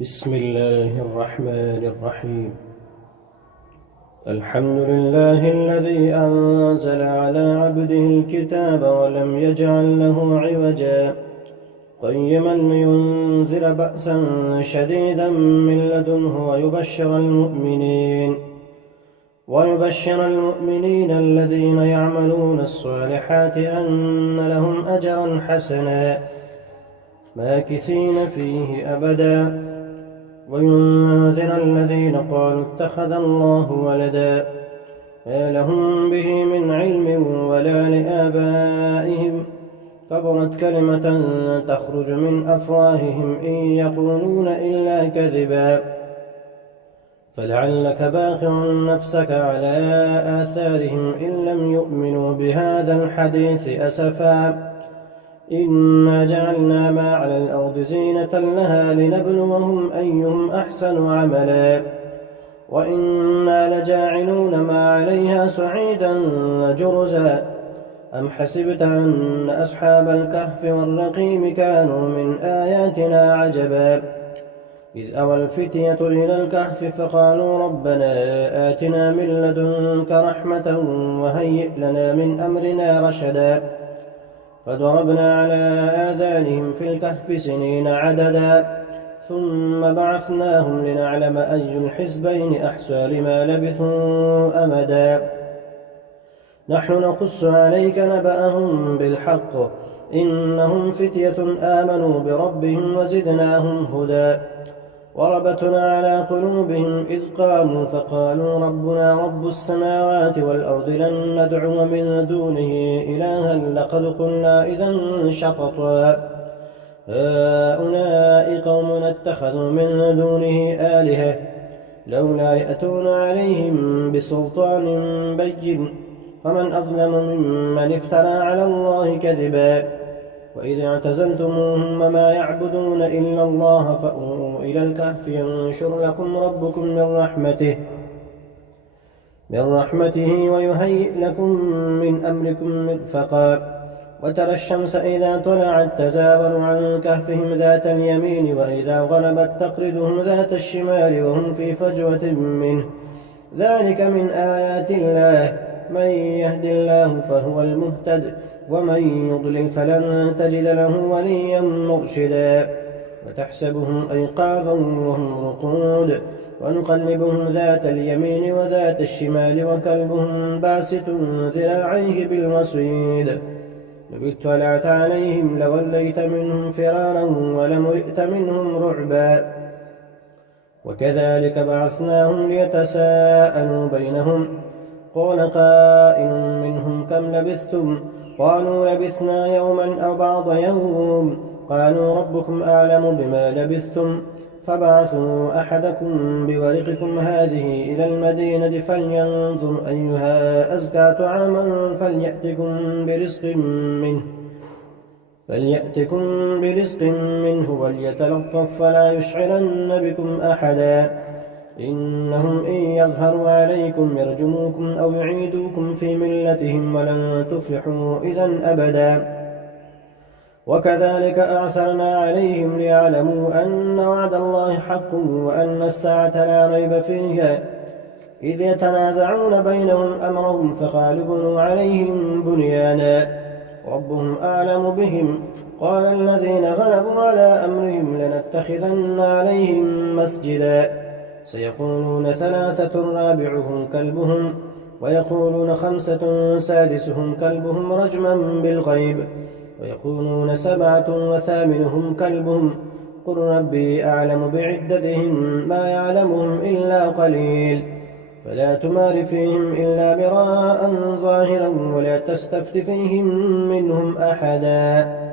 بسم الله الرحمن الرحيم. الحمد لله الذي أنزل على عبده الكتاب ولم يجعل له عوجا قيما لينذر بأسا شديدا من لدنه ويبشر المؤمنين الذين يعملون الصالحات أن لهم أجرا حسنا ماكثين فيه أبدا وينذر الذين قالوا اتخذ الله ولدا ما لهم به من علم ولا لآبائهم كبرت كلمة تخرج من أفواههم إن يقولون إلا كذبا فلعلك باخع نفسك على آثارهم إن لم يؤمنوا بهذا الحديث أسفا إنا جعلنا ما على الأرض زينة لها لنبلوهم أيهم أحسن عملا وإنا لجاعلون ما عليها صعيدا جرزا أم حسبت أن أصحاب الكهف والرقيم كانوا من آياتنا عجبا إذ أوى الفتية إلى الكهف فقالوا ربنا آتنا من لدنك رحمة وهيئ لنا من أمرنا رشدا فضربنا على آذانهم في الكهف سنين عددا ثم بعثناهم لنعلم أي الحزبين أحصى لما لبثوا أمدا نحن نقص عليك نبأهم بالحق إنهم فتية آمنوا بربهم وزدناهم هدى وربطنا على قلوبهم إذ قاموا فقالوا ربنا رب السماوات والأرض لن ندعو من دونه إلها لقد قلنا إذا شططا هؤلاء قوم اتخذوا من دونه آلهة لولا يأتون عليهم بسلطان بين فمن أظلم ممن افترى على الله كذبا وإذ اعتزلتموهم وما يعبدون إلا الله فأووا إلى الكهف ينشر لكم ربكم من رحمته ويهيئ لكم من أمركم مرفقا وترى الشمس إذا طلعت تزاور عن كهفهم ذات اليمين وإذا غربت تقرضهم ذات الشمال وهم في فجوة منه ذلك من آيات الله من يهد الله فهو المهتد ومن يضلل فلن تجد له وليا مرشدا وتحسبهم أيقاظا وهم رقود ونقلبهم ذات اليمين وذات الشمال وكلبهم باسط ذراعيه بالوصيد لو اطلعت عليهم لوليت منهم فرارا ولملئت منهم رعبا وكذلك بعثناهم ليتساءلوا بينهم قال قائل منهم كم لبثتم قالوا لبثنا يوما أو بعض يوم قالوا ربكم أعلم بما لبثتم فبعثوا أحدكم بورقكم هذه إلى المدينة فلينظر أيها أزكى طعاما فليأتكم برزق منه وليتلطف فلا يشعرن بكم أحدا إنهم إن يظهروا عليكم يرجموكم أو يعيدوكم في ملتهم ولن تفلحوا إذا أبدا وكذلك أعثرنا عليهم ليعلموا أن وعد الله حق وأن الساعة لا ريب فيها إذ يتنازعون بينهم أمرهم فقالوا بنوا عليهم بنيانا ربهم أعلم بهم قال الذين غلبوا على أمرهم لنتخذن عليهم مسجدا سيقولون ثلاثة رابعهم كلبهم ويقولون خمسة سادسهم كلبهم رجما بالغيب ويقولون سبعة وثامنهم كلبهم قل ربي أعلم بعدتهم ما يعلمهم إلا قليل فلا تمار فيهم إلا براء ظاهرا ولا تستفت فيهم منهم أحدا